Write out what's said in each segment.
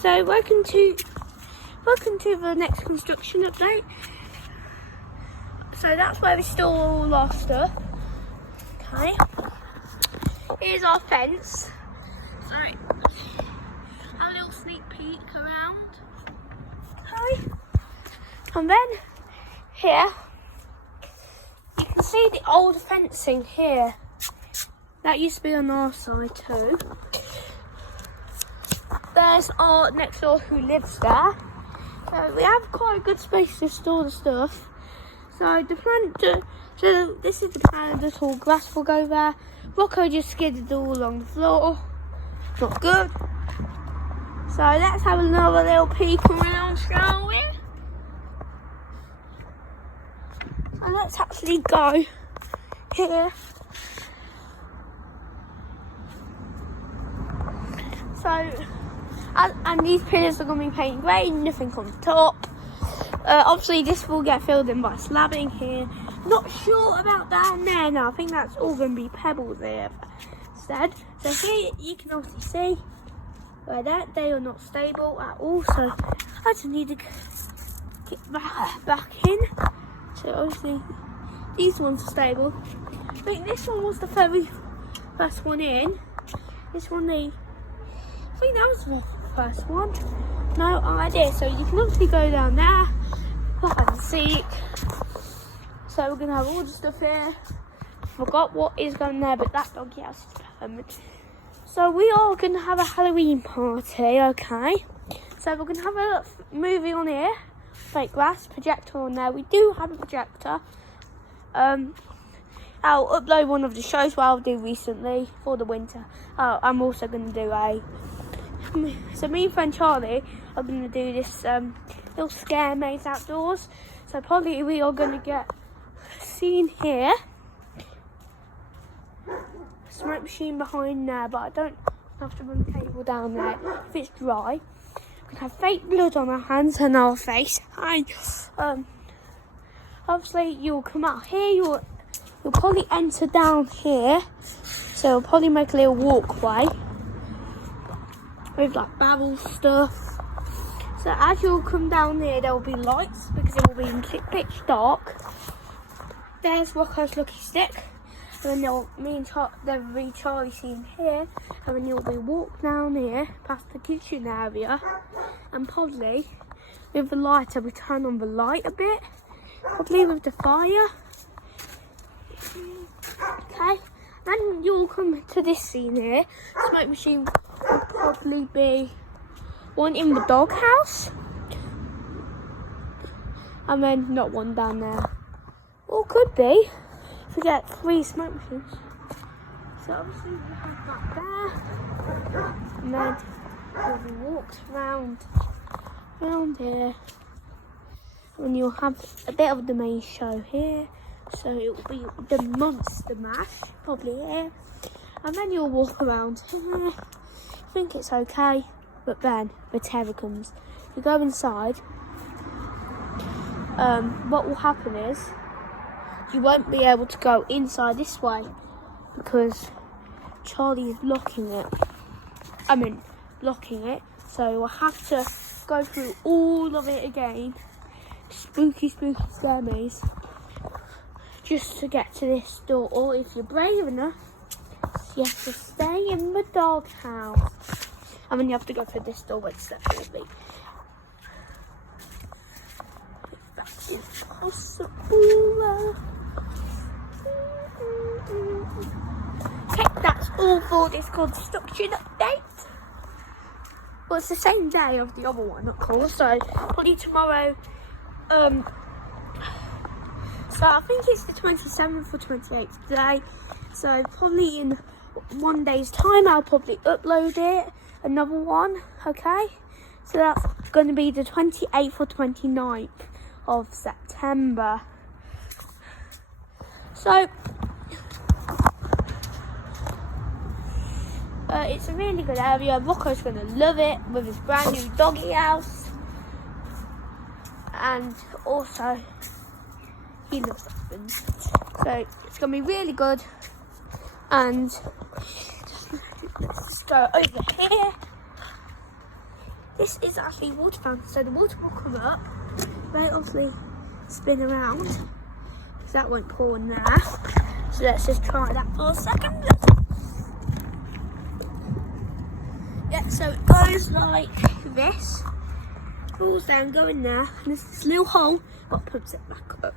So welcome to the next construction update. So that's where we store all our stuff. Okay. Here's our fence. Sorry. A little sneak peek around. Okay. And then here you can see the old fencing here. That used to be on our side too. There's our next door who lives there. So we have quite a good space to store the stuff. So this is the plan. The tall grass will go there. Rocco just skidded all along the floor. Not good. So let's have another little peek around, shall we? And let's actually go here. So, and these pillars are going to be painted grey, nothing on the top. Obviously this will get filled in by slabbing here. Not sure about down there now. I think that's all going to be pebbles there instead. So here you can obviously see where they are not stable at all. So I just need to get back in. So obviously these ones are stable. I think this one was the very first one in. This one I think that was the first one. No idea. So you can obviously go down there, hide and seek. So we're gonna have all the stuff here. Forgot what is going there, but that doggy house is permanent. So we are gonna have a Halloween party, okay? So we're gonna have a movie on here, fake grass, projector on there. We do have a projector. I'll upload one of the shows what I'll do recently for the winter. I'm also gonna do so me and friend Charlie are going to do this little scare maze outdoors. So probably we are going to get a scene here. Smoke machine behind there, but I don't have to run the cable down there if it's dry. We can have fake blood on our hands and our face. Hi. Obviously you'll come out here, you'll probably enter down here. So we'll probably make a little walkway with like barrel stuff. So as you'll come down there, there will be lights because it will be pitch dark. There's Rocco's lucky stick, and then there'll be Charlie scene here, and then you'll be walk down here past the kitchen area, and probably with the lighter we turn on the light a bit, probably with the fire. Okay, then you'll come to this scene here. Smoke machine will probably be one in the doghouse, and then not one down there. Or could be if we get 3 smoke machines. So obviously we have that there, and then we'll be walked round here, and you'll have a bit of the main show here. So it will be the Monster Mash, probably here, and then you'll walk around. I think it's okay, but then the terror comes. If you go inside, what will happen is you won't be able to go inside this way because Charlie is blocking it. So we'll have to go through all of it again. Spooky scare maze. Just to get to this door, or if you're brave enough, you have to stay in the doghouse. And then you have to go through this door where the steps will be. If that is possible. Okay, that's all for this construction update. Well, it's the same day of the other one, of course, so probably tomorrow. So I think it's the 27th or 28th today. So probably in one day's time, I'll probably upload it, another one, okay? So that's going to be the 28th or 29th of September. So it's a really good area. Rocco's going to love it with his brand new doggy house. And also, he loves husband. So it's going to be really good. And let's go over here. This is actually water fountain, so the water will come up. They obviously spin around, because that won't pour in there. So let's just try that for a second. Yeah, so it goes like this. Falls down, go in there, and there's this little hole that pumps it back up.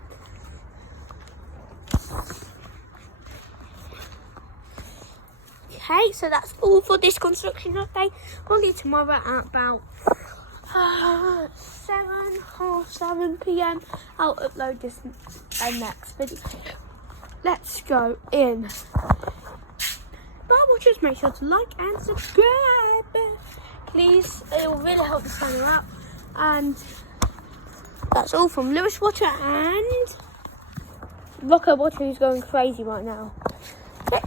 Okay, so that's all for this construction update. Probably tomorrow at about 7 p.m. I'll upload this next video. Let's go in. But we'll just make sure to like and subscribe. Please, it will really help the channel out. And that's all from Lewis Watcher and Rocco Watcher, who's going crazy right now. Okay.